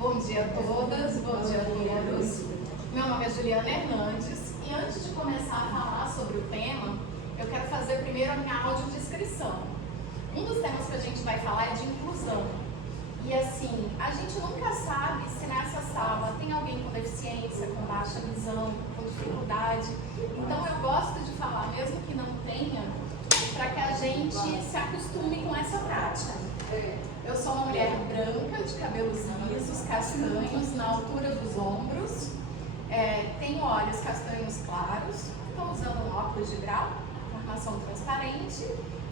Bom dia a todas, bom dia a todos. Meu nome é Juliana Hernandes e antes de começar a falar sobre o tema, eu quero fazer primeiro a minha audiodescrição. Um dos temas que a gente vai falar é de inclusão. E assim, a gente nunca sabe se nessa sala tem alguém com deficiência, com baixa visão, com dificuldade. Então eu gosto de falar, mesmo que não tenha, para que a gente se acostume com essa prática. Eu sou uma mulher branca, de cabelos lisos, castanhos, na altura dos ombros. Tenho olhos castanhos claros, estou usando um óculos de grau, armação transparente,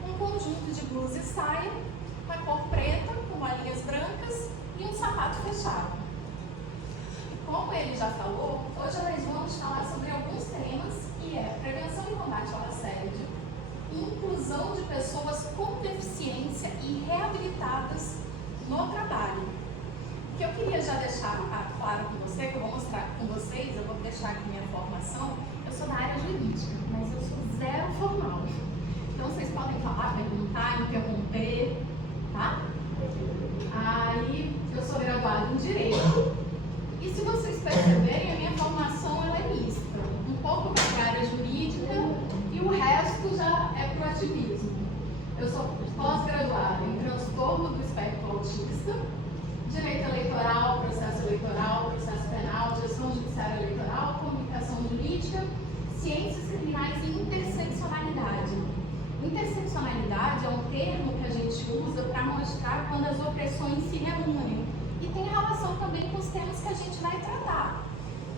um conjunto de blusa e saia, uma cor preta, com bolinhas brancas e um sapato fechado. Como ele já falou, hoje nós vamos falar sobre alguns temas, que é prevenção e combate ao assédio, inclusão de pessoas com deficiência e reabilitadas no trabalho. O que eu queria já deixar claro com você, que eu vou mostrar com vocês, eu vou deixar aqui minha formação. Eu sou da área jurídica, mas eu sou zero formal. Então vocês podem falar, perguntar, interromper, tá? Aí eu sou graduada em Direito. E se vocês perceberem, a minha formação ela é mista. Um pouco para a área jurídica e o resto já é para o ativismo. Eu sou pós-graduada em transtorno do espectro autista, direito eleitoral, processo penal, gestão judiciária eleitoral, comunicação jurídica, ciências criminais e interseccionalidade. Interseccionalidade é um termo que a gente usa para mostrar quando as opressões se reúnem e tem relação também com os temas que a gente vai tratar.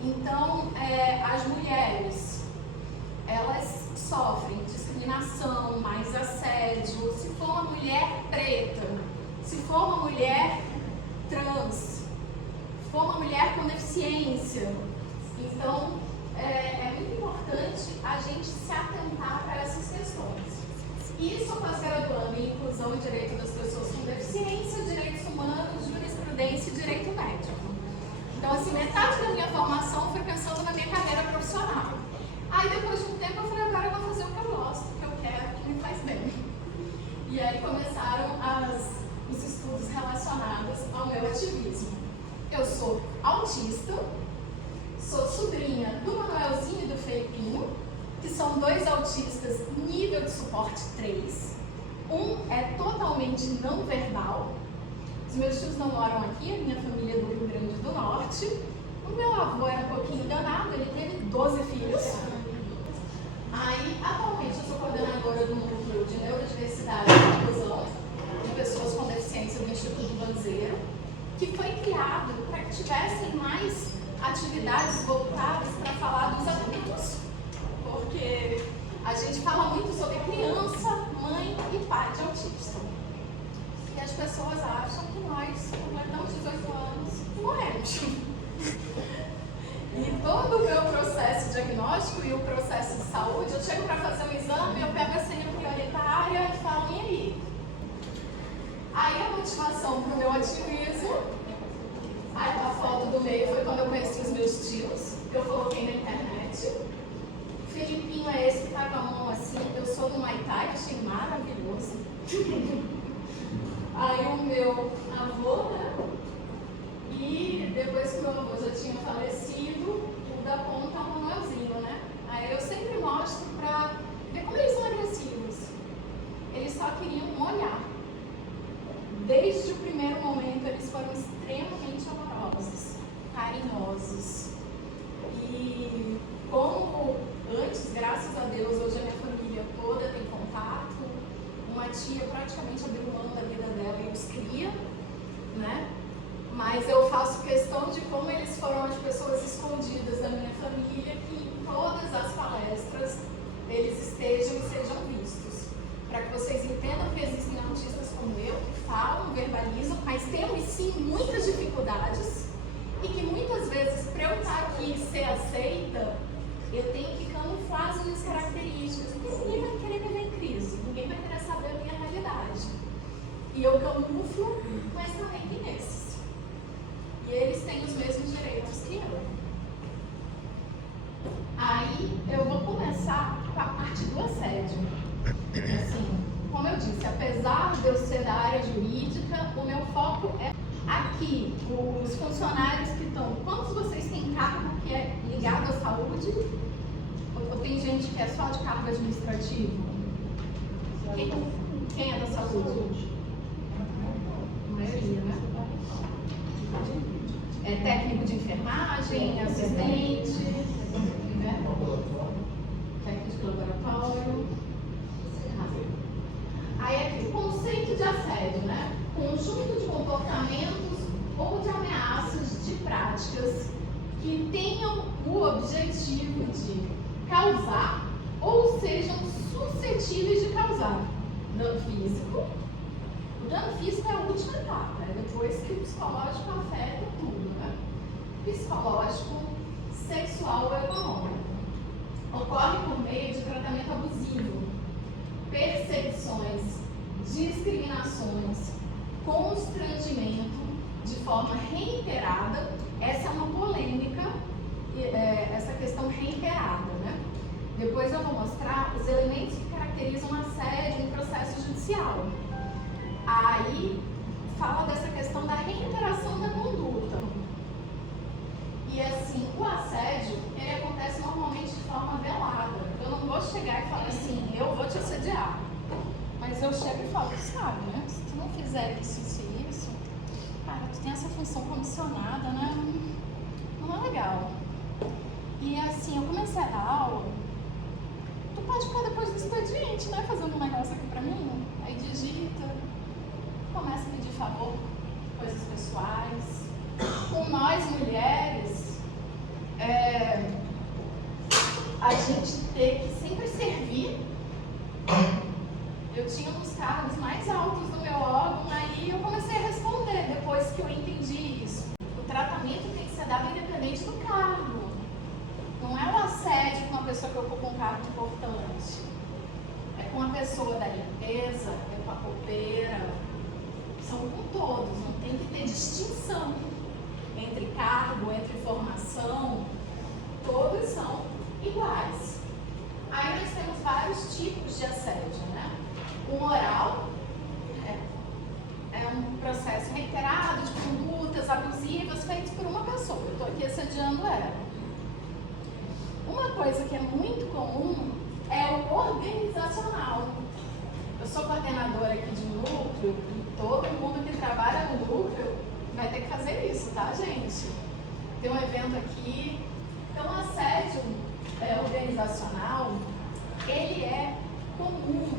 Então, as mulheres, elas sofrem discriminação, mais assédio, se for uma mulher preta, se for uma mulher trans, se for uma mulher com deficiência. Então, é muito importante a gente se atentar para essas questões. E sou pós-graduando em inclusão e direito das pessoas com deficiência, direitos humanos, jurisprudência e direito médico. Então, assim, metade da minha formação foi pensando na minha carreira profissional. Aí, depois de um tempo, eu falei, agora eu vou fazer o que eu gosto, o que eu quero, o que me faz bem. E aí começaram os estudos relacionados ao meu ativismo. Eu sou autista, sou sobrinha do Manuelzinho e do Felipinho, que são dois autistas nível de suporte 3. Um é totalmente não verbal. Os meus tios não moram aqui, a minha família é do Rio Grande do Norte. O meu avô era um pouquinho danado, ele teve 12 filhos. Aí, atualmente, eu sou coordenadora do núcleo de neurodiversidade e inclusão de pessoas com deficiência do Instituto Banzeiro, que foi criado para que tivessem mais atividades voltadas para falar dos adultos. Porque a gente fala muito sobre criança, mãe e pai de autista. E as pessoas acham que nós completamos 18 anos e morremos. E todo o meu processo diagnóstico e o processo de saúde, eu chego para fazer um exame, eu pego a senha prioritária e falo, e aí? Aí a motivação para o meu ativismo, aí a foto do meio foi quando eu conheci os meus tios, eu coloquei na internet. O Felipinho é esse que está com a mão assim, eu sou do Muay Thai, achei maravilhoso. Aí o meu avô, né? E depois que o meu avô já tinha falecido, o da ponta é um Manuelzinho, né? Aí eu sempre mostro para ver como eles são agressivos. Eles só queriam um olhar. Desde o primeiro momento, eles foram extremamente amorosos, carinhosos. E como antes, graças a Deus, hoje a minha família toda tem contato, uma tia praticamente abriu mão da vida dela e os cria, né? Mas eu faço questão de como eles foram as pessoas escondidas da minha família, que em todas as palestras eles estejam e sejam vistos. Para que vocês entendam que existem autistas como eu, que falam, verbalizam, mas têm sim muitas dificuldades e que muitas vezes, para eu estar aqui e ser aceita, eu tenho que camuflar as minhas características, porque ninguém vai querer me ver em crise, ninguém vai querer saber a minha realidade. E eu camuflo, mas também tem esses. E eles têm os mesmos direitos que eu. Aí eu vou começar com a parte do assédio. Assim, como eu disse, apesar de eu ser da área jurídica, o meu foco é Aqui, os funcionários que estão, quantos vocês têm cargo que é ligado à saúde? Ou tem gente que é só de cargo administrativo? Quem é da saúde? A maioria, né? É técnico de enfermagem, assistente, né? Técnico de laboratório. Aí aqui, o conceito de assédio, né? Conjunto de comportamentos ou de ameaças de práticas que tenham o objetivo de causar ou sejam suscetíveis de causar dano físico. O dano físico é a última etapa, é depois que o psicológico afeta tudo, né? Psicológico, sexual ou econômico. Ocorre por meio de tratamento abusivo, perseguições, discriminações, constrangimento de forma reiterada. Essa é uma polêmica, essa questão reiterada, né? Depois eu vou mostrar os elementos que caracterizam o assédio em processo judicial. Aí fala dessa questão da reiteração da conduta. E assim, o assédio, ele acontece normalmente de forma velada. Eu não vou chegar e falar assim, eu vou te assediar. Mas eu chego e falo, tu sabe, né? Se tu não fizer isso e isso, cara, tu tem essa função comissionada, né? Não é legal. E assim, eu comecei a dar aula, tu pode ficar depois do expediente, né? Fazendo um negócio aqui pra mim. Aí digita, começa a pedir favor, coisas pessoais. Com nós mulheres, a gente ter que sempre servir. Eu tinha um dos cargos mais altos do meu órgão, aí eu comecei a responder depois que eu entendi isso. O tratamento tem que ser dado independente do cargo. Não é o assédio com uma pessoa que ocupa um cargo importante. É com a pessoa da limpeza, é com a copeira. São com todos, não tem que ter distinção entre cargo, entre formação. Todos são iguais. Aí nós temos vários tipos de assédio, né? O moral é um processo reiterado de condutas abusivas feitas por uma pessoa. Eu estou aqui assediando ela. Uma coisa que é muito comum é o organizacional. Eu sou coordenadora aqui de núcleo e todo mundo que trabalha no núcleo vai ter que fazer isso, tá, gente? Tem um evento aqui. Então, o assédio organizacional, ele é comum.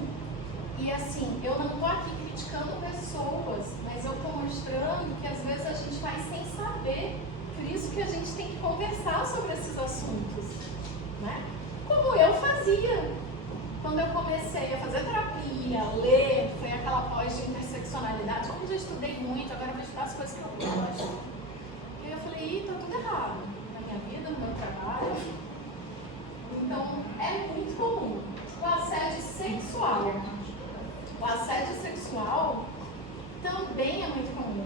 E assim, eu não estou aqui criticando pessoas, mas eu estou mostrando que às vezes a gente faz sem saber. Por isso que a gente tem que conversar sobre esses assuntos, né? Como eu fazia. Quando eu comecei a fazer terapia, ler, foi aquela pós de interseccionalidade, como eu já estudei muito, agora eu vou estudar as coisas que eu gosto. E eu falei, tá tudo errado na minha vida, no meu trabalho. Então, é muito comum. O assédio sexual. O assédio sexual também é muito comum.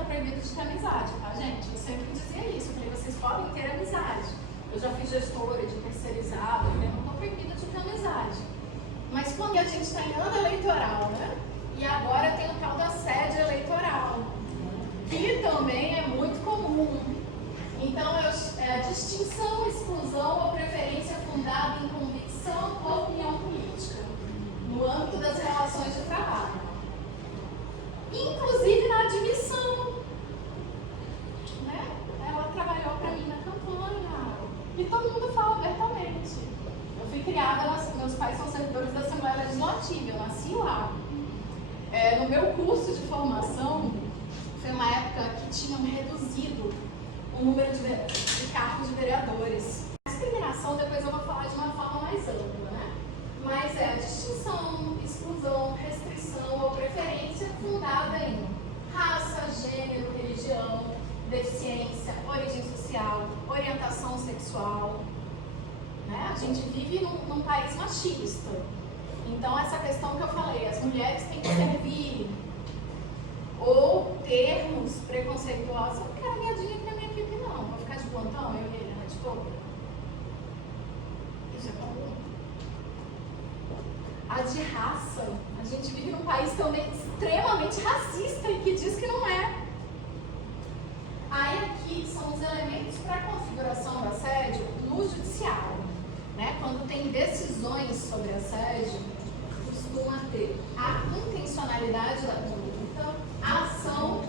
É proibido de ter amizade, tá, gente? Eu sempre dizia isso, eu falei, vocês podem ter amizade. Eu já fui gestora de terceirizado, eu não estou proibida de ter amizade. Mas quando a gente está em ano eleitoral, né? E agora tem o tal do assédio eleitoral, que também é muito comum. Então, é a distinção, exclusão ou preferência fundada em convicção ou opinião política, no âmbito das relações de trabalho. Inclusive na admissão. Né? Ela trabalhou para mim na campanha. E todo mundo fala abertamente. Eu fui criada, meus pais são servidores da Assembleia Legislativa, eu nasci lá. No meu curso de formação, foi uma época que tinham reduzido o número de cargos de vereadores. A discriminação, depois eu vou falar de uma forma mais ampla, né? Mas é a distinção, exclusão, restrição ou preferência fundada em raça, gênero, religião, deficiência, origem social, orientação sexual. Né? A gente vive num país machista. Então, essa questão que eu falei, as mulheres têm que servir, ou termos preconceituosos, eu não quero ganhadinha aqui na minha equipe, não. Vou ficar de plantão, eu e ele, né? Tipo, isso é comum. A de raça, a gente vive num país também extremamente racista e que diz que não é. Aí aqui são os elementos para a configuração do assédio no judiciário, né? Quando tem decisões sobre assédio, costuma ter a intencionalidade da conduta, a ação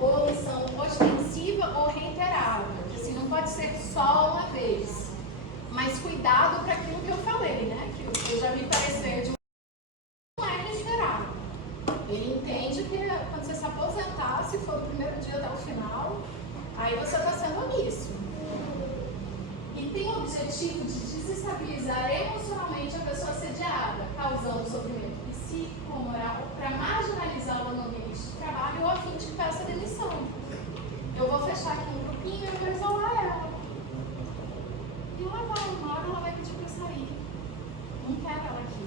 ou omissão ostensiva ou reiterada, que assim, não pode ser só uma vez. Mas cuidado para aquilo que eu falei, né? Que eu já vi parecer de não é reiterado. Ele entende que quando você se aposentar, se for do primeiro dia até o final, aí você está sendo omisso. E tem o objetivo de desestabilizar emocionalmente a pessoa assediada, causando sofrimento psíquico, moral, para marginalizá-la no ambiente de trabalho ou a fim de que peça demissão. Eu vou fechar aqui um grupinho e vou isolar ela. E lá vai, uma hora ela vai pedir para sair. Não quero ela aqui.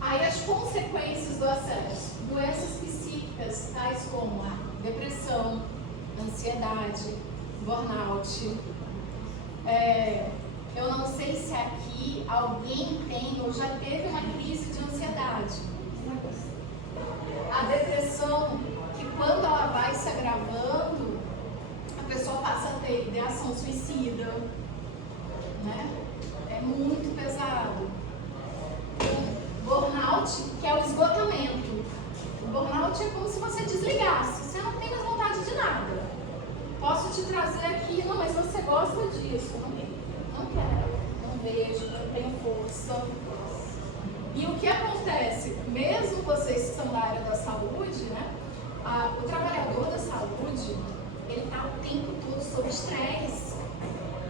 Aí as consequências do assédio. Doenças psíquicas, tais como a depressão, ansiedade, burnout. Eu não sei se aqui alguém tem ou já teve uma crise de ansiedade. A depressão, que quando ela vai se agravando, a pessoa passa a ter ideação suicida, né? É muito pesado. O burnout, que é o esgotamento. O burnout é como se você desligasse, você não tem mais vontade de nada. Posso te trazer aqui, não, mas você gosta disso. Não quero, não vejo, não tenho força. E o que acontece? Mesmo vocês que são da área da saúde, né? O trabalhador da saúde, ele está o tempo todo sob estresse.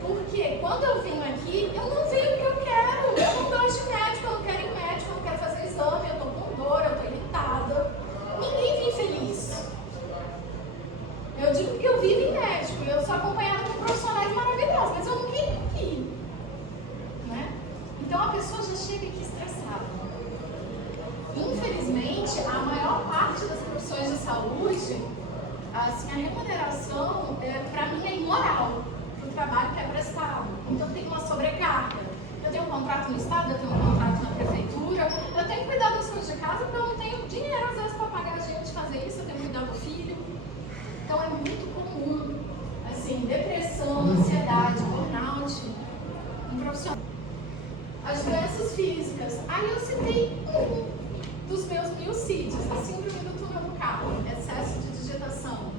Porque quando eu venho aqui, eu não venho o que eu quero. Eu não gosto de médico, eu não quero ir em médico, eu não quero fazer exame, eu estou com dor, eu estou irritada. Ninguém vem feliz. Eu digo que eu vivo em médico, eu sou acompanhada por profissionais maravilhosos, mas eu não queria ir. Né? Então a pessoa já chega aqui estressada. Infelizmente, a maior parte das profissões de saúde, assim, a remuneração, para mim, é imoral para o trabalho que é prestado. Então tem uma sobrecarga. Eu tenho um contrato no Estado, eu tenho um contrato na Prefeitura, eu tenho que cuidar das coisas de casa porque eu não tenho dinheiro, às vezes, para pagar a gente fazer isso, eu tenho que cuidar do filho. Então é muito comum, assim, depressão, ansiedade, burnout em profissional. As doenças físicas. Aí eu citei um dos meus miocídios, a síndrome do túnel do carpo, excesso de digitação.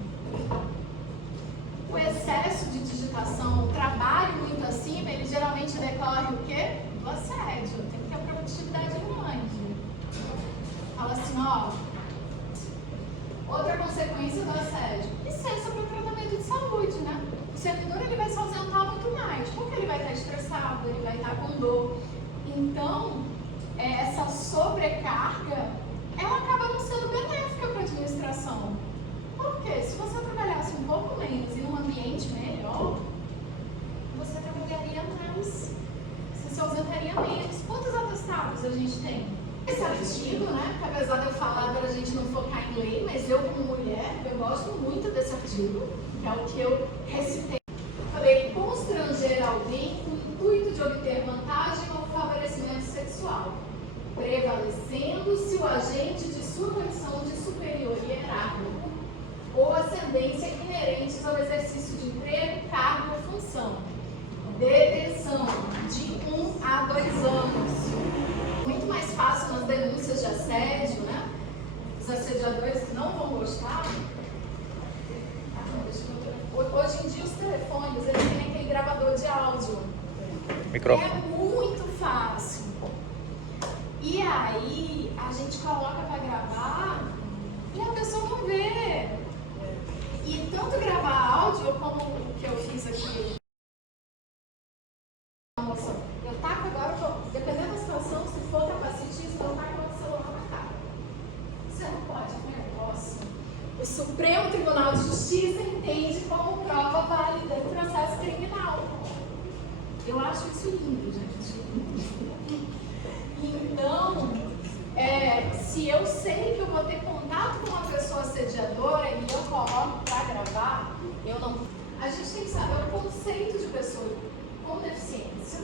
O excesso de digitação, o trabalho muito acima, ele geralmente decorre o quê? Do assédio. Tem que ter uma produtividade grande. Fala assim, ó. Outra consequência do assédio, licença para o tratamento de saúde, né? O servidor ele vai se ausentar muito mais, porque ele vai estar estressado, ele vai estar com dor. Então, essa sobrecarga, ela acaba não sendo benéfica para a administração. Por quê? Se você trabalhasse um pouco menos em um ambiente melhor, você trabalharia mais, você se ausentaria menos. Quantos atestados a gente tem? Esse artigo, né, que apesar de eu falar para a gente não focar em lei, mas eu como mulher, eu gosto muito desse artigo, que é o que eu recitei. Falei, constranger alguém com o intuito de obter vantagem ou favorecimento sexual, prevalecendo-se o agente de sua condição de superior hierárquico ou ascendência inerentes ao exercício de emprego, cargo ou função. Detenção de 1 a 2 anos. Muito mais fácil nas denúncias de assédio, né? Os assediadores não vão gostar. Hoje em dia os telefones, eles têm aquele gravador de áudio. Microfone. É muito fácil. E aí, a gente coloca para gravar e a pessoa não vê. E tanto gravar áudio como o que eu fiz aqui. Eu taco agora, dependendo da situação, se for capacitismo, eu taco o celular na cara. Você não pode, né? Eu posso. O Supremo Tribunal de Justiça entende como prova válida do processo criminal. Eu acho isso lindo, gente. Então, se eu sei que eu vou ter contato com uma pessoa assediadora e eu coloco para gravar, eu não. A gente tem que saber o conceito de pessoa com deficiência,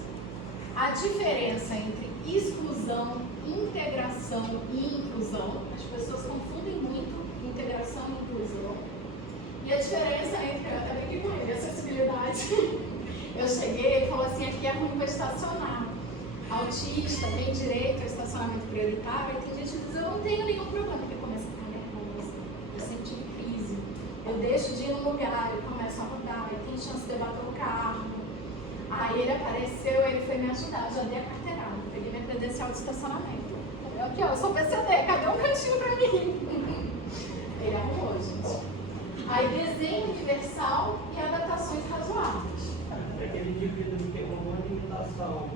a diferença entre exclusão, integração e inclusão. As pessoas confundem muito integração e inclusão. E a diferença entre, eu até brinquei com ele, acessibilidade. Eu cheguei e falou assim, aqui é ruim para estacionar. Autista tem direito a estacionamento prioritário, e tem gente que diz, eu não tenho nenhum problema, porque começa a ficar nervosa, eu sempre tive crise. Eu deixo de ir no lugar, eu começo a rodar, eu tenho chance de bater o carro. Aí ele apareceu, ele foi me ajudar, já dei a carteirada, peguei minha credencial de estacionamento. Aqui, ó, eu sou PCD, cadê um cantinho pra mim? Ele arrumou, gente. Aí desenho universal e adaptações razoáveis. É aquele indivíduo que tem uma limitação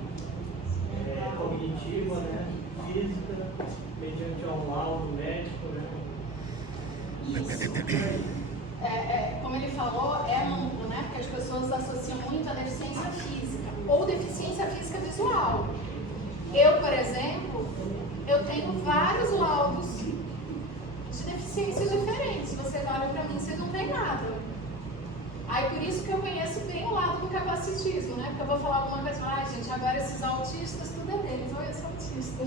cognitiva, né, física, mediante um laudo médico, né? Isso. Como ele falou, é amplo, né? Porque as pessoas associam muito a deficiência física ou deficiência física visual. Eu, por exemplo, eu tenho vários laudos de deficiências diferentes. Vocês olham pra mim, vocês não têm nada. Aí por isso que eu conheço bem o lado do capacitismo, né? Porque eu vou falar alguma coisa, gente, agora esses autistas, tudo é deles, eu sou autista.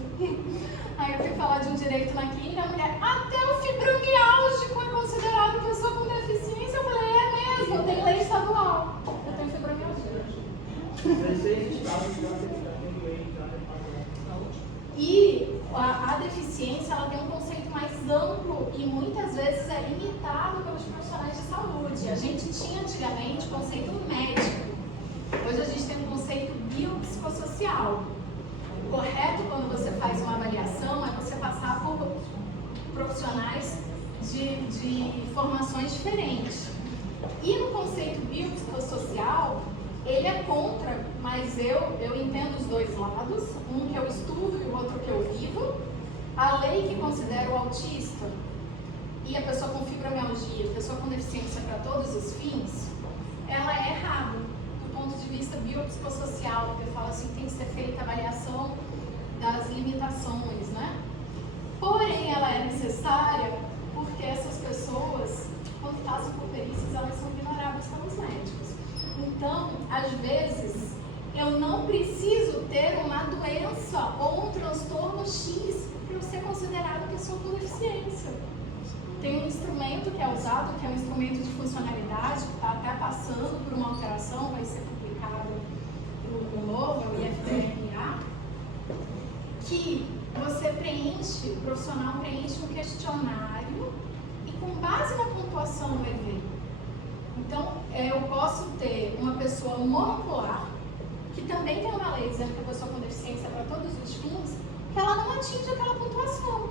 Aí eu fui falar de um direito na química, a mulher, até o fibromialgico é considerado pessoa com deficiência. Eu falei, é mesmo, tem lei estadual. Eu tenho fibromialgia. 16 estados já tem lei, E a deficiência, ela tem um conceito mais amplo e muitas vezes é limitado pelos profissionais de saúde. A gente tinha antigamente o conceito médico, hoje a gente tem um conceito biopsicossocial. O correto quando você faz uma avaliação é você passar por profissionais de formações diferentes. E no conceito biopsicossocial, ele é contra, mas eu entendo os dois lados, um que eu estudo e o outro que eu vivo. A lei que considera o autista e a pessoa com fibromialgia, a pessoa com deficiência para todos os fins, ela é errada do ponto de vista biopsicossocial, porque fala assim, tem que ser feita a avaliação das limitações, né? Porém, ela é necessária porque essas pessoas, quando passam por perícias, elas são ignoradas pelos médicos. Então, às vezes, eu não preciso ter uma doença ou um transtorno X para eu ser considerada pessoa com deficiência. Tem um instrumento que é usado, que é um instrumento de funcionalidade, que está até passando por uma alteração, vai ser publicado no novo, o IFDRA, que você preenche, o profissional preenche um questionário e com base na pontuação vai ver. Então, eu posso ter uma pessoa monocular, que também tem uma lei dizendo que a pessoa com deficiência é para todos os fins, que ela não atinge aquela pontuação.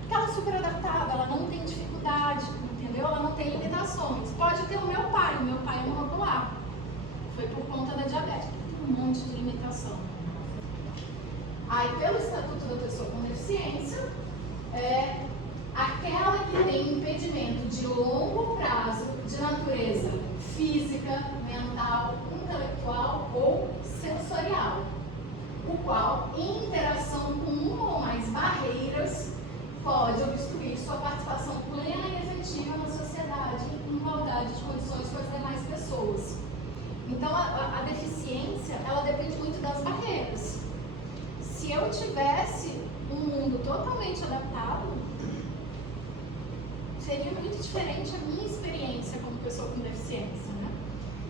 Porque ela é super adaptada, ela não tem dificuldade, entendeu? Ela não tem limitações. Pode ter o meu pai é monocular. Foi por conta da diabetes, tem um monte de limitação. Aí, pelo Estatuto da Pessoa com Deficiência, é aquela que tem impedimento de longo prazo de natureza física, mental, intelectual ou sensorial, o qual, em interação com uma ou mais barreiras, pode obstruir sua participação plena e efetiva na sociedade em igualdade de condições com as demais pessoas. Então, a deficiência, ela depende muito das barreiras. Se eu tivesse um mundo totalmente adaptado, seria muito diferente a minha experiência como pessoa com deficiência, né?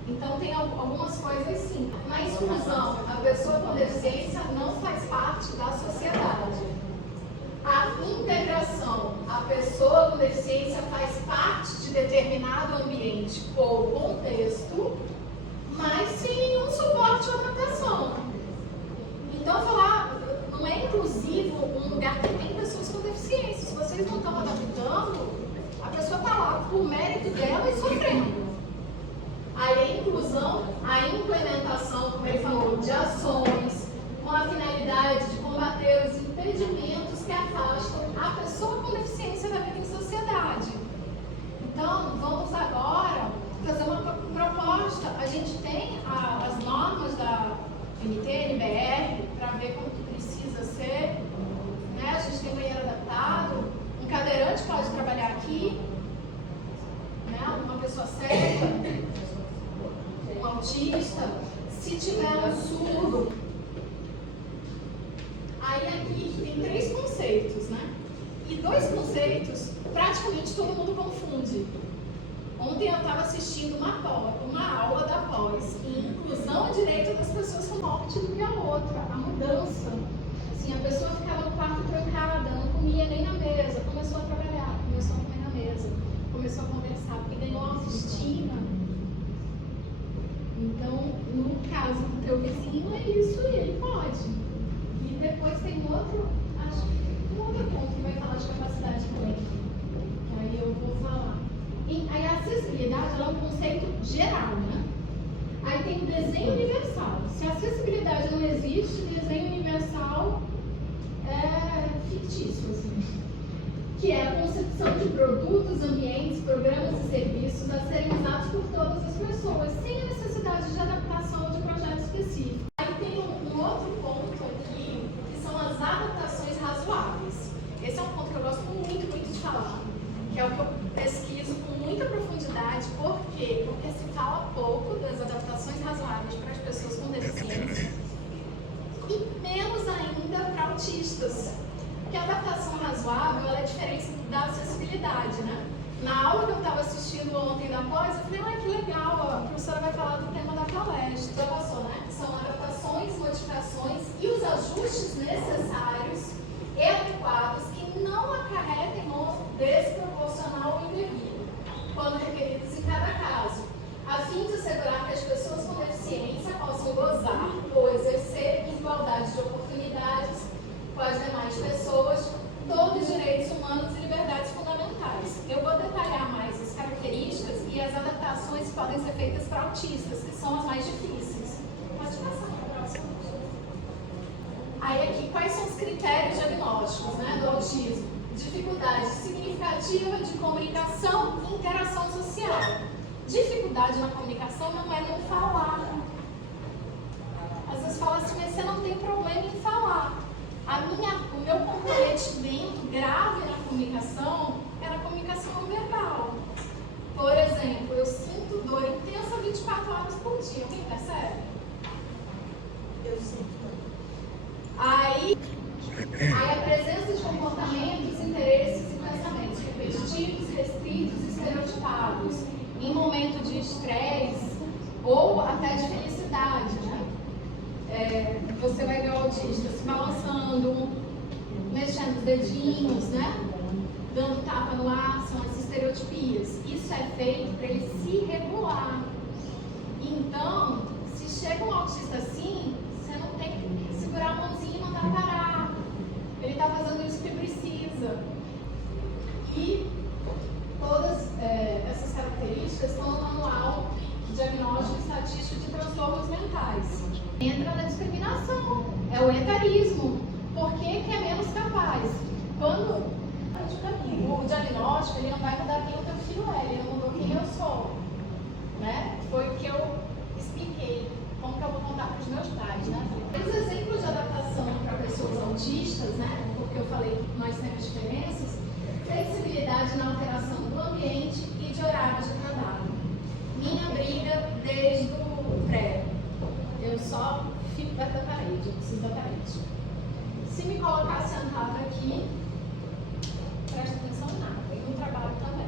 Então tem algumas coisas sim. Na exclusão, a pessoa com deficiência não faz parte da sociedade. A integração, a pessoa com deficiência faz parte de determinado ambiente ou contexto, mas sem nenhum suporte ou adaptação. Então falar, não é inclusivo um lugar que tem pessoas com deficiência. Se vocês não estão adaptando, a pessoa está lá por mérito dela e sofrendo. Aí a inclusão, a implementação, como ele falou, de ações com a finalidade de combater os impedimentos que afastam a pessoa com deficiência da vida em sociedade. Então, vamos agora fazer uma proposta. A gente tem as normas da NBR para ver como que precisa ser, né? A gente tem banheiro adaptado, um cadeirante pode trabalhar aqui, né? Uma pessoa cega, um autista, se tiver um surdo. Aí aqui tem 3 conceitos, né? E dois conceitos praticamente todo mundo confunde. Ontem eu estava assistindo uma aula da pós em inclusão e direito das pessoas com morte do que a outra, a mudança. Assim, a pessoa ficava no quarto trancada, não comia nem na mesa, começou a trabalhar, começou a comer na mesa, começou a conversar, porque ganhou autoestima. Então, no caso do teu vizinho, é isso e ele pode. E depois tem um outro ponto que vai falar de capacidade também, que aí eu vou falar. E aí a acessibilidade ela é um conceito geral, né? Aí tem o desenho universal. Se a acessibilidade não existe, desenho universal é fictício, assim. Que é a concepção de produtos, ambientes, programas e serviços a serem usados por todas as pessoas, sem a necessidade de adaptação ou de projeto específico. Aí tem um outro ponto aqui, que são as adaptações razoáveis. Esse é um ponto que eu gosto muito de falar, que é o que eu pesquiso com muita profundidade. Por quê? Porque se fala pouco das adaptações razoáveis para as pessoas com deficiência e menos ainda para autistas. Porque a adaptação razoável ela é diferente da acessibilidade, né? Na aula que eu estava assistindo ontem da pós, eu falei, que legal, a professora vai falar do tema da palestra. Já passou, né? São adaptações, modificações e os ajustes necessários e adequados que não acarretem no desproporcional ou indevido, quando requeridos em cada caso, a fim de assegurar que as pessoas com deficiência possam gozar ou exercer igualdade de oportunidades com as demais pessoas, todos os direitos humanos e liberdades fundamentais. Eu vou detalhar mais as características e as adaptações que podem ser feitas para autistas, que são as mais difíceis. Pode passar para a próxima. Aí aqui, quais são os critérios diagnósticos, né, do autismo? Dificuldade significativa de comunicação e interação social. Dificuldade na comunicação não é não falar. Às vezes fala assim, mas você não tem problema em falar. O meu comprometimento grave na comunicação é na comunicação não verbal. Por exemplo, eu sinto dor intensa 24 horas por dia. Alguém percebe? Eu sinto. Aí a presença de comportamentos, interesses e pensamentos repetitivos, restritos e estereotipados em momento de estresse ou até de felicidade, né? Você vai ver o autista se balançando, mexendo os dedinhos, né? Dando tapa no ar, são as estereotipias. Isso é feito para ele se regular. Então, se chega um autista assim, você não tem que segurar a mãozinha e mandar parar. Ele está fazendo isso porque precisa. E todas essas características estão no manual de diagnóstico estatístico de transtornos mentais. Entra na discriminação, é o etarismo. Por que é menos capaz? Quando o diagnóstico ele não vai mudar quem o teu filho é, ele não mudou quem eu sou. Né? Foi o que eu expliquei. Como que eu vou contar para os meus pais, né? Os exemplos de adaptação para pessoas autistas, né? Porque eu falei que nós temos diferenças, flexibilidade na alteração do ambiente e de horário de trabalho. Minha briga desde o pré. Eu só fico perto da parede, eu preciso da parede. Se me colocar sentada aqui, presta atenção em nada, e no trabalho também.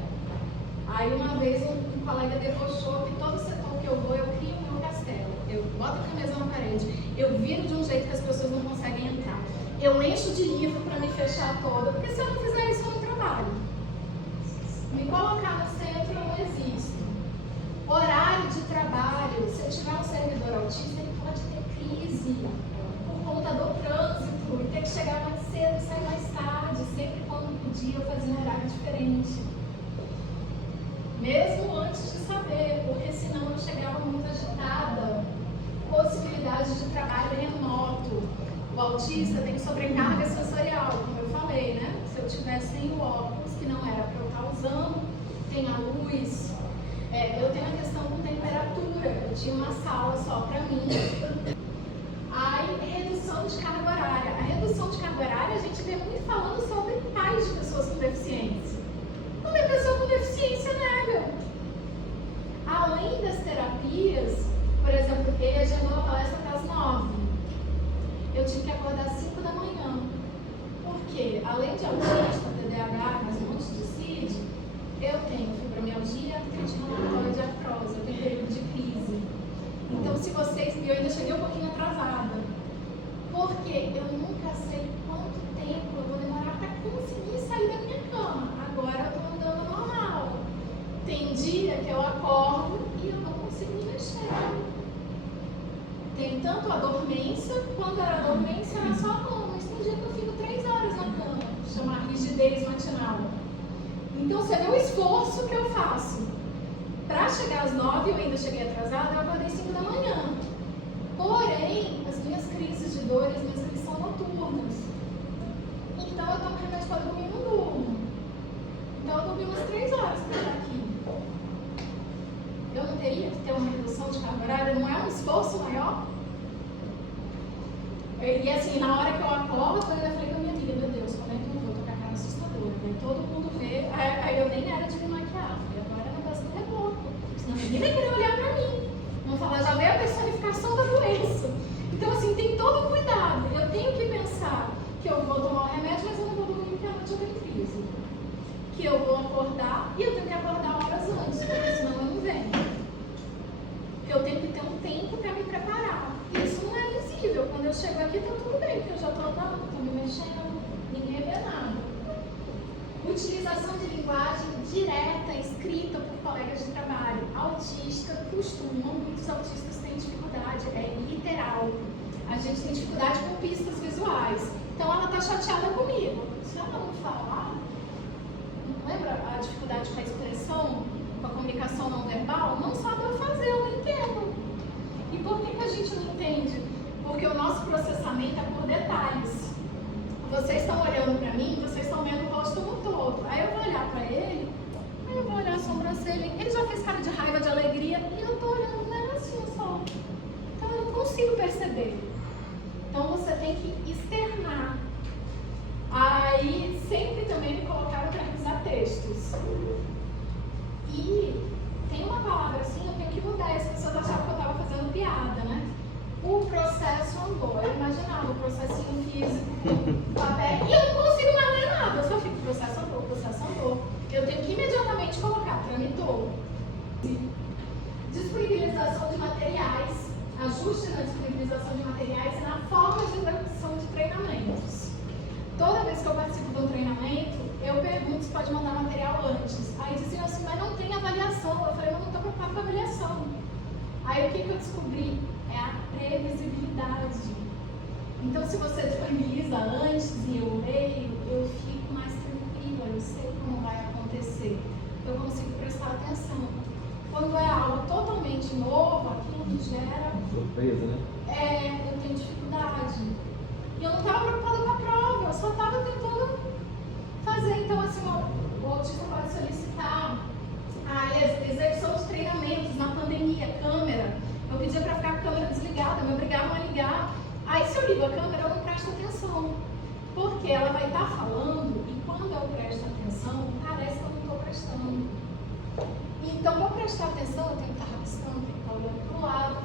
Aí uma vez um colega debochou que todo setor que eu vou, eu crio o meu castelo. Eu boto a camisa na parede, eu viro de um jeito que as pessoas não conseguem entrar. Eu encho de livro para me fechar toda, porque se eu não fizer isso, eu não trabalho. Me colocar no centro, eu não existo. Horário de trabalho, se eu tiver um servidor autista, ele pode ter crise por conta do trânsito, e ter que chegar mais cedo e sair mais tarde, sempre quando podia eu fazia um horário diferente. Mesmo antes de saber, porque senão eu chegava muito agitada. Possibilidade de trabalho remoto. O autista tem sobrecarga sensorial, como eu falei, né? Se eu tivesse sem o óculos, que não era para eu estar usando, tem a luz. Eu tenho a questão com temperatura, eu tinha uma sala só para mim. Aí, redução de carga horária. A redução de carga horária a gente vê muito falando sobre pais de pessoas com deficiência. Quando a pessoa com deficiência nega. Além das terapias, por exemplo, ele agendou a palestra para as 9. Eu tive que acordar às 5 da manhã. Por quê? Além de autista, TDAH, mas um monte de CID, eu tenho fibromialgia, artrite reumatoide e artrose, eu tenho período de crise. Então, se vocês... Eu ainda cheguei um pouquinho atrasada, porque eu nunca sei quanto tempo eu vou demorar para conseguir sair da minha cama. Agora eu estou andando normal. Tem dia que eu acordo e eu não consigo me mexer. Tem tanto a dormência, quando era a dormência era só a mão, mas tem dia que eu fico 3 horas na cama, chama rigidez matinal. Então você vê o esforço que eu faço. Para chegar às 9, eu ainda cheguei atrasada, eu acordei 5 da manhã. Porém, as minhas crises de dor, as minhas crises são noturnas. Então eu tomo remédio para dormir e não durmo. Então eu dormi umas 3 horas para estar aqui. Eu não teria que ter uma redução de carga horária? Não é um esforço maior? E assim, na hora que eu acordo, eu ainda falei com a minha amiga, meu Deus, como é que eu vou? Tô com a cara assustadora, né? Todo mundo vê. Aí eu nem era de me maquiar, falei, agora é negócio do reboco. Senão ninguém vai querer olhar pra mim. Vão falar, já veio a personificação da doença. Então assim, tem todo cuidado. Eu tenho que pensar que eu vou tomar um remédio, mas eu não vou dormir porque a noite eu tenho crise. Que eu vou acordar e eu tenho que acordar horas antes, porque senão eu não venho. Porque eu tenho que ter um tempo para me preparar. E isso não é visível. Quando eu chego aqui, tá tudo bem, porque eu já estou andando, estou me mexendo, ninguém vê nada. Utilização de linguagem direta, escrita por colegas de trabalho. Autista costuma, muitos autistas têm dificuldade, é literal. A gente tem dificuldade com pistas visuais. Então ela está chateada comigo. Se ela não falar, lembra a dificuldade com a expressão, com a comunicação não verbal? Não sabe eu fazer, eu não entendo. E por que a gente não entende? Porque o nosso processamento é por detalhes. Vocês estão olhando para mim, vocês estão vendo o rosto no todo. Aí eu vou olhar para ele, aí eu vou olhar a sobrancelha. Ele já fez cara de raiva, de alegria, e eu estou olhando nela assim só. Então eu não consigo perceber. Então você tem que externar. Aí sempre também me colocaram para revisar textos. E tem uma palavra assim, eu tenho que mudar. As pessoas achavam que eu estava fazendo piada, né? O processo andou. Eu imaginava o processinho físico, papel, e eu não consigo mais ler nada. Eu só fico, processo andou, processo andou. Eu tenho que imediatamente colocar, tramitou. Disponibilização de materiais, ajuste na disponibilização de materiais e na forma de execução de treinamentos. Toda vez que eu participo de um treinamento, eu pergunto se pode mandar material antes. Aí diziam assim, mas não tem avaliação. Eu falei, não estou preocupado com a avaliação. Aí o que eu descobri? É a previsibilidade. Então, se você disponibiliza antes e eu leio, eu fico mais tranquila, eu sei como vai acontecer. Eu consigo prestar atenção. Quando é algo totalmente novo, aquilo me gera... surpresa, né? Eu tenho dificuldade. E eu não estava preocupada com a prova, eu só estava tentando fazer. Então, assim, o autista pode solicitar a execução dos treinamentos na pandemia, câmera. Eu pedia para ficar com a câmera desligada, me obrigavam a ligar. Aí, se eu ligo a câmera, eu não presto atenção. Porque ela vai estar falando e quando eu presto atenção, parece que eu não estou prestando. Então, para prestar atenção, eu tenho que estar rabiscando, tenho que estar olhando para o lado.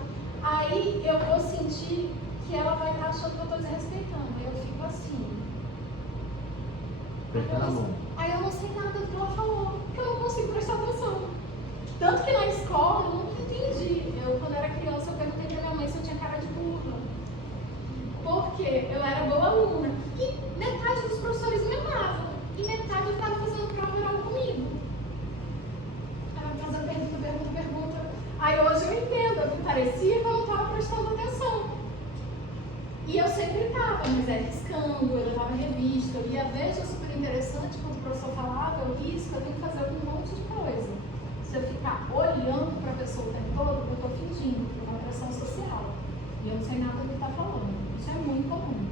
Aí, eu vou sentir que ela vai estar achando que eu estou desrespeitando. Aí, eu fico assim. Aí, eu não sei nada do que ela falou, porque eu não consigo prestar atenção. Tanto que na escola, eu nunca entendi. Quando era criança, eu perguntei para minha mãe se eu tinha cara de burra. Porque eu era boa aluna. E metade dos professores me amavam. E metade estava fazendo prova oral comigo. Ela fazendo pergunta. Aí hoje eu entendo, que parecia que eu não estava prestando atenção. E eu sempre estava, mas riscando, eu levava revista, eu ia ver, é super interessante, quando o professor falava, eu risco, eu tenho que fazer algum monte de coisa. Se eu ficar olhando para a pessoa o tempo todo, eu estou fingindo, porque é uma pressão social. E eu não sei nada do que está falando. Isso é muito comum.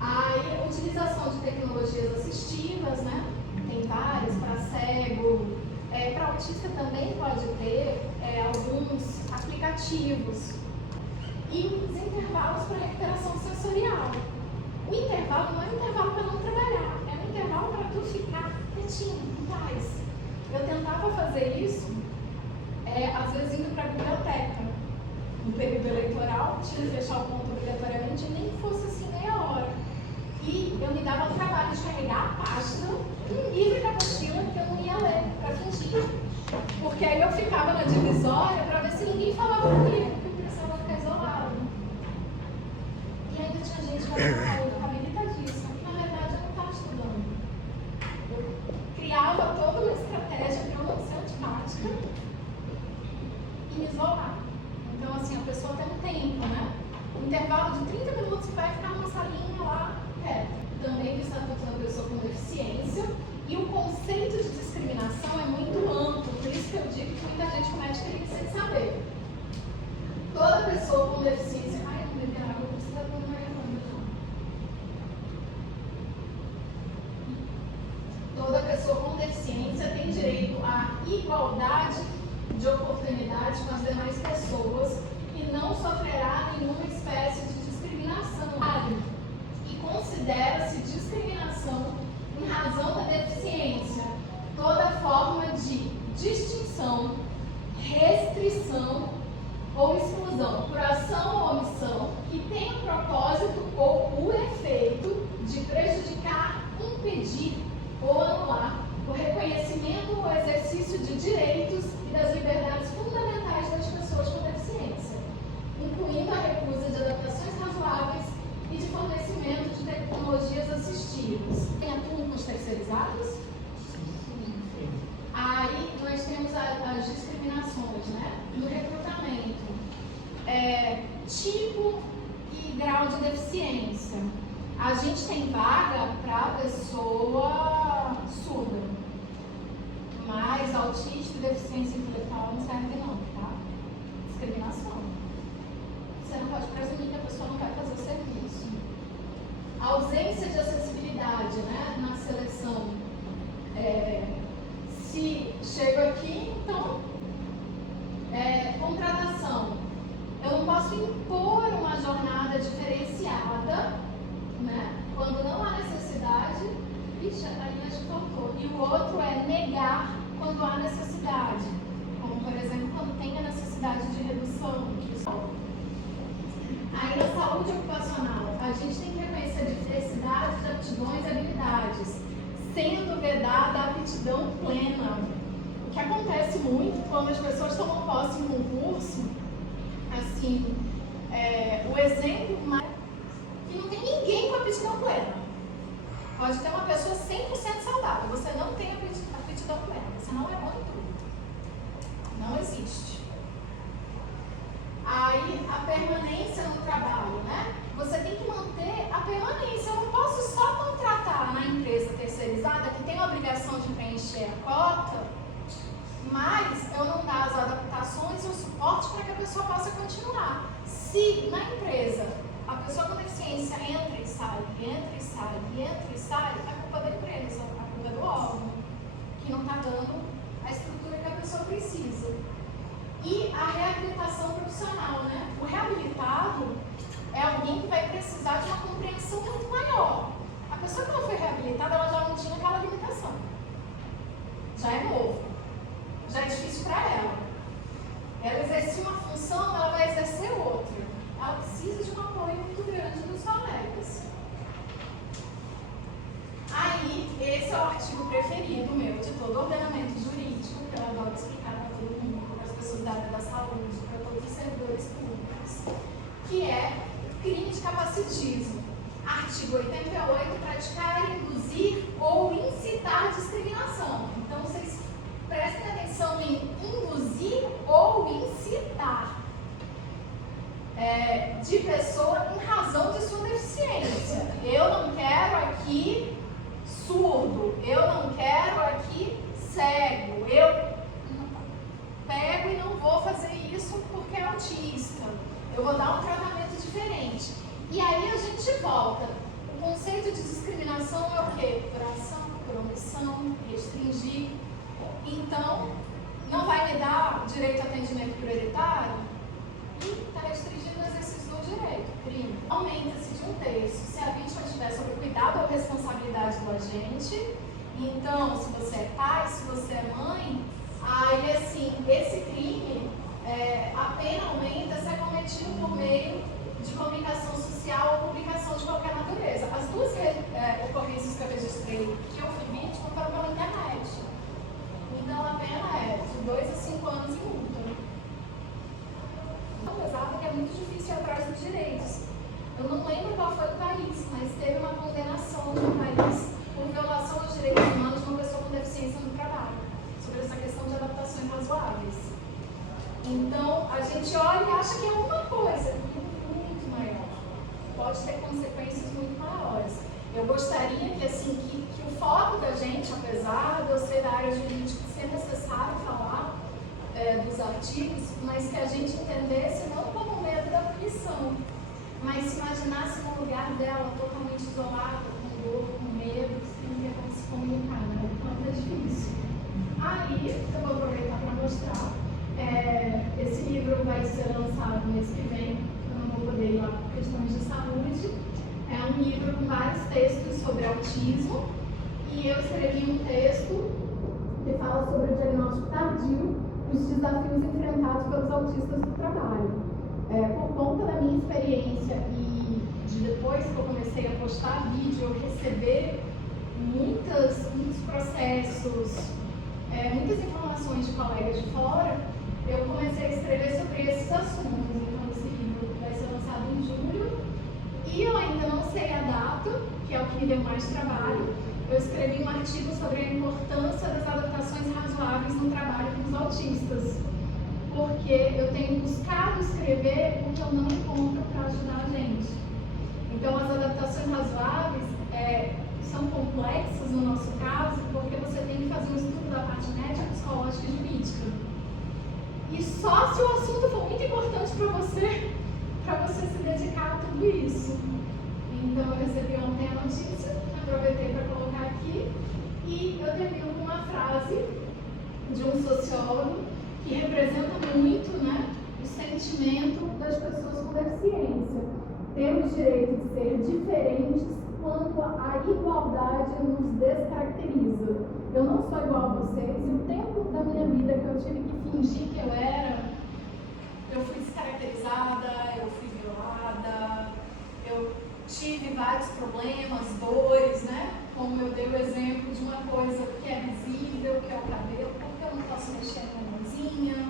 Aí, a utilização de tecnologias assistivas, né? Tem várias, para cego. Para autista também pode ter alguns aplicativos. E os intervalos para recuperação sensorial. O intervalo não é um intervalo para não trabalhar, é um intervalo para tu ficar quietinho, em paz. Eu tentava fazer isso, às vezes indo para a biblioteca, no período eleitoral, tinha que fechar o ponto obrigatoriamente, nem que fosse assim meia hora. E eu me dava o trabalho de carregar a pasta, um livro da apostila que eu não ia ler, para fingir. Porque aí eu ficava na divisória para ver se ninguém falava comigo, porque eu precisava ficar isolado. E ainda tinha gente que falava, eu estava habilitadíssima, que na verdade eu não estava estudando. Eu criava toda uma estratégia para eu não ser antipática e me isolar. Então, assim, a pessoa tem um tempo, né? Um intervalo de 30 minutos que vai ficar numa salinha lá perto. Também do Estatuto da Pessoa com Deficiência. E o conceito de discriminação é muito amplo, por isso que eu digo que muita gente comete crime sem saber. Toda pessoa com deficiência. Ai, eu não bebi água, eu preciso da Toda pessoa com deficiência tem direito à igualdade de oportunidade com as demais pessoas e não sofrerá nenhuma espécie de discriminação. E considera-se discriminação em razão da deficiência toda forma de distinção, restrição ou exclusão por ação ou omissão que tenha o propósito ou o efeito de prejudicar, impedir ou anular o reconhecimento ou exercício de direitos e das liberdades fundamentais das pessoas com deficiência, incluindo a recusa de adaptações razoáveis e de fornecimento de tecnologias assistivas. Tem atuam com os terceirizados? Sim. Aí nós temos as discriminações, né? No recrutamento. Tipo e grau de deficiência. A gente tem vaga para pessoa surda, mas autista e deficiência intelectual não serve não, tá? Discriminação. Você não pode presumir que a pessoa não vai fazer o serviço. A ausência de acessibilidade, né, na seleção. Se chego aqui, então, contratação. Eu não posso impor uma jornada diferenciada, né, quando não há necessidade. Ixi, aí acho que faltou. E o outro é negar quando há necessidade. Como, por exemplo, quando tem a necessidade de redução. Aí na saúde ocupacional, a gente tem que reconhecer a diversidade de aptidões e habilidades, sendo vedada a aptidão plena. O que acontece muito quando as pessoas tomam posse em concurso, assim, o exemplo mais que não tem ninguém com aptidão plena. Pode ter uma pessoa 100% saudável, você não tem aptidão plena, você não é bom em tudo. Não existe. Aí, a permanência no trabalho, né? Você tem que manter a permanência. Eu não posso só contratar na empresa terceirizada, que tem a obrigação de preencher a cota, mas eu não dar as adaptações e o suporte para que a pessoa possa continuar. Se na empresa a pessoa com deficiência entra e sai, entra e sai, entra e sai, a culpa da empresa, a culpa do órgão, que não está dando a estrutura que a pessoa precisa. E a reabilitação profissional, né? O reabilitado é alguém que vai precisar de uma compreensão muito maior. A pessoa que não foi reabilitada, ela já não tinha aquela limitação. Já é novo. Já é difícil para ela. Ela exercia uma função, ela vai exercer outra. Ela precisa de um apoio muito grande dos colegas. Aí, esse é o artigo preferido meu, de todo ordenamento jurídico, que eu adoro explicar para todo mundo, para as pessoas da área da saúde, para todos os servidores públicos, que é crime de capacitismo. Artigo 88, praticar, induzir ou incitar discriminação. Então, vocês prestem atenção em induzir ou incitar de pessoa em razão de sua deficiência. Eu não quero aqui surdo, eu não quero aqui cego, eu pego e não vou fazer isso porque é autista. Eu vou dar um tratamento diferente. E aí a gente volta. O conceito de discriminação é o quê? Por ação, por omissão, restringir. Então, não vai me dar direito a atendimento prioritário? E está restringindo o exercício do direito, crime. Aumenta-se de 1/3 se a vítima tiver sob cuidado ou responsabilidade do agente. Então, se você é pai, se você é mãe, aí assim, esse crime, a pena aumenta se é cometido por meio de comunicação social ou publicação de qualquer natureza. As duas ocorrências que eu registrei, que eu fui vítima, foram pela internet. Então a pena é de 2 a 5 anos em multa. Apesar que é muito difícil ir atrás dos direitos. Eu não lembro qual foi o país, mas teve uma condenação de um país por violação aos direitos humanos de uma pessoa com deficiência no trabalho, sobre essa questão de adaptações razoáveis. Então, a gente olha e acha que é uma coisa muito maior. Pode ter consequências muito maiores. Eu gostaria que, assim, que o foco da gente, apesar de eu ser da área jurídica, ser necessário falar dos artigos, mas que a gente entendesse não como medo da punição, mas se imaginasse no lugar dela totalmente isolada, com dor, com medo, sem ter como se comunicar, né? Quanto é difícil. Aí, eu vou aproveitar para mostrar. Esse livro vai ser lançado no mês que vem, eu não vou poder ir lá por questões de saúde. É um livro com vários textos sobre autismo, e eu escrevi um texto que fala sobre o diagnóstico tardio e os desafios enfrentados pelos autistas do trabalho. Por conta da minha experiência e de depois que eu comecei a postar vídeo, eu receber muitos processos, muitas informações de colegas de fora, eu comecei a escrever sobre esses assuntos. Então esse livro vai ser lançado em julho e eu ainda não sei a data, que é o que me deu mais trabalho. Eu escrevi um artigo sobre a importância das adaptações razoáveis no trabalho com os autistas, porque eu tenho buscado escrever o que eu não encontro para ajudar a gente. Então, as adaptações razoáveis são complexas no nosso caso, porque você tem que fazer um estudo da parte médica, psicológica e jurídica. E só se o assunto for muito importante para você se dedicar a tudo isso. Então, eu recebi ontem a notícia, aproveitei para colocar aqui, e eu termino com uma frase de um sociólogo que representa muito, né, o sentimento das pessoas com deficiência. Temos direito de ser diferentes quando a igualdade nos descaracteriza. Eu não sou igual a vocês, e o tempo da minha vida que eu tive que fingir que eu era, eu fui descaracterizada, eu fui violada, eu tive vários problemas, dores, né? Como eu dei o exemplo de uma coisa que é visível, que é o cabelo, porque eu não posso mexer na minha mãozinha,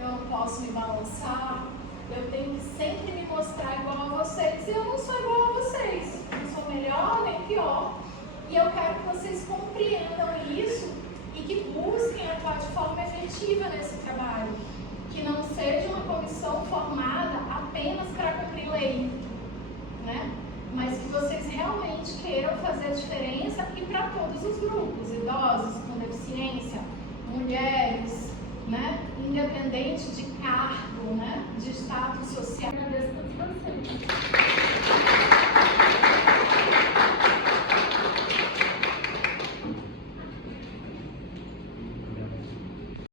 eu não posso me balançar, eu tenho que sempre me mostrar igual a vocês, e eu não sou igual a vocês, não sou melhor nem pior, e eu quero que vocês compreendam isso e que busquem atuar de forma efetiva nesse trabalho, que não seja uma comissão formada apenas para cumprir lei, né? Mas que vocês realmente queiram fazer a diferença e para todos os grupos, idosos com deficiência, mulheres, né? Independente de cargo, né? De status social.